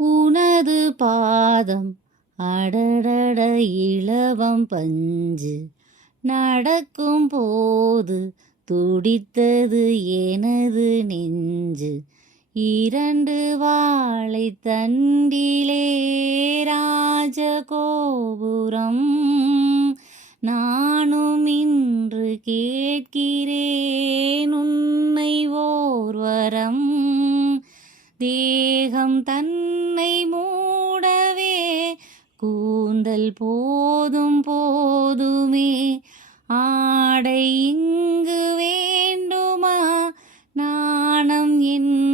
உனது பாதம் அடடட இளவம் பஞ்சு. நடக்கும் போது துடித்தது எனது நெஞ்சு. இரண்டு வாழை தண்டிலே ராஜகோபுரம். நானும் இன்று கேட்கிறேன் உன்னை ஓர்வரம். தேகம் தன்னை மூடவே கூந்தல் போதும் போதுமே. ஆடை இங்கு வேண்டுமா? நாணம் என்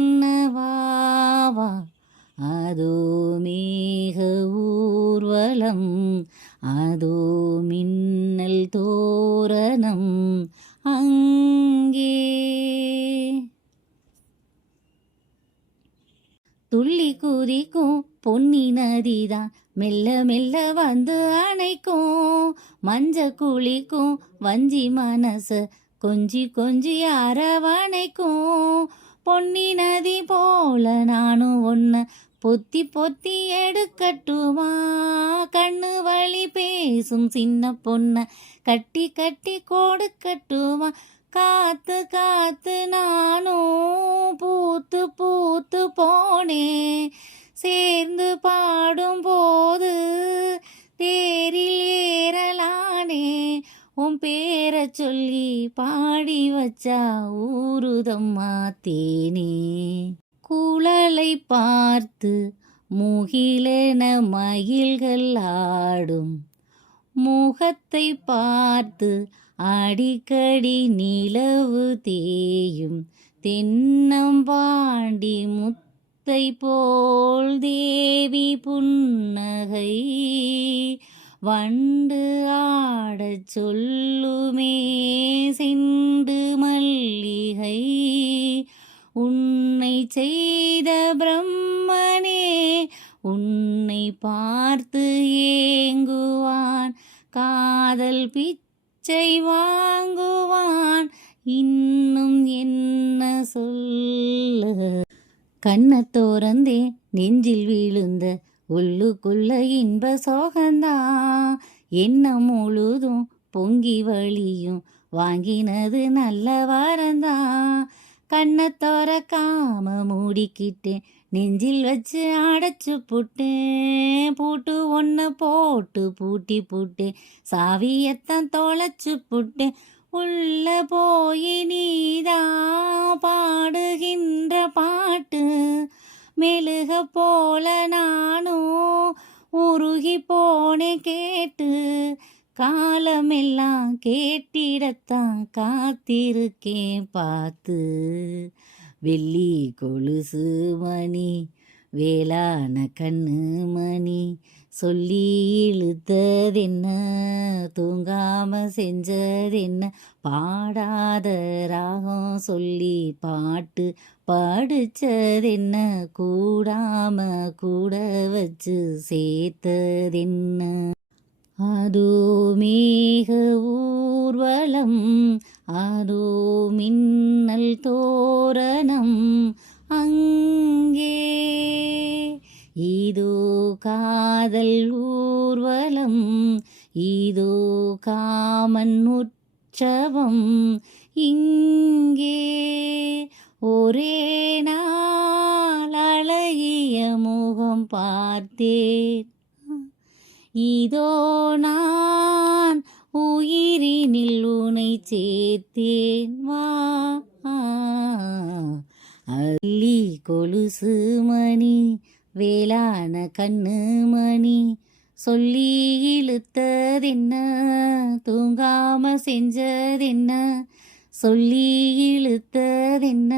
துள்ளி குதிக்கும் பொன்னி நதிதான். மெல்ல மெல்ல வந்து அணைக்கும். மஞ்ச குளிக்கும் வஞ்சி மனச கொஞ்சி கொஞ்சி அரவணைக்கும். பொன்னி நதி போல நானும் ஒன்ன பொத்தி பொத்தி எடுக்கட்டுமா? கண்ணு வழி பேசும் சின்ன பொண்ண கட்டி கட்டி கொடுக்கட்டுமா? காத்து காத்து நானும் பூத்து பூத்து போனேன் சேர்ந்து பாடும்போது தேரில் ஏறலானே. உன் பேரை சொல்லி பாடி வச்சா ஊருதம்மா தேனே குழலை பார்த்து முகிலென மயில்கள் ஆடும். முகத்தை பார்த்து அடிக்கடி நிலவு தேயும் தென்னம்பாண்டி முத்தை போல் தேவி புன்னகை. வண்டு ஆடச் சொல்லுமே செண்டு மல்லிகை. உன்னை செய்த பிரம்மனே உன்னை பார்த்து ஏங்குவான். காதல் பிச்சை வாங்குவான். இன்னும் என்ன சொல்ல? கண்ணை தோறந்தே நெஞ்சில் விழுந்த உள்ளுக்குள்ள இன்ப சோகந்தான் என்ன முழுதும் பொங்கி வழியும் வாங்கினது நல்ல வாரந்தான் கண்ணை திறக்காம மூடிக்கிட்டேன். நெஞ்சில் வச்சு அடைச்சு புட்டேன் பூட்டு ஒன்று போட்டு பூட்டி புட்டு சாவியத்தான் தொலைச்சு புட்டு உள்ள போய் நீதான் பாடுகின்ற பாட்டு மெழுக போல நானும் உருகி போனேன் கேட்டு காலமெல்லாம் கேட்டிடத்தான் காத்திருக்கேன் பார்த்து. வெள்ளி கொலுசு மணி வேளான கண்ணு மணி சொல்லி இழுத்ததென்ன தூங்காம செஞ்சதென்ன பாடாத ராகம் சொல்லி பாட்டு படிச்சதென்ன கூடாம கூட வச்சு சேர்த்ததென்ன. அதோ மேக ஊர்வலம் அதோ மின்னல் தோரணம் அங்கே. இதோ காதல் ஊர்வலம் இதோ காமன் உற்சவம் இங்கே. ஒரே நாள் அழகிய முகம் பார்த்தேன். இதோ நான் உயிரினில் உனை சேர்த்தேன். வா. அள்ளி கொலுசு மணி வேளான கண்ணு மணி சொல்லி இழுத்ததென்ன தூங்காம செஞ்சதென்ன சொல்லி இழுத்ததென்ன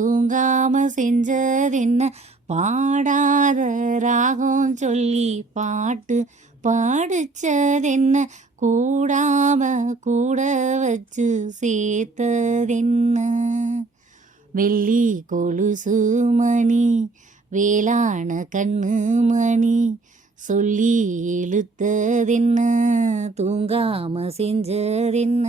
தூங்காம செஞ்சதென்ன பாடாத ராகம் சொல்லி பாட்டு பாடிச்சதென்ன? கூடாம கூட வச்சு சேர்த்ததென்ன? வெள்ளி கொலுசு மணி வேளான கண்ணு மணி சொல்லி இழுத்ததென்ன தூங்காம செஞ்சதென்ன?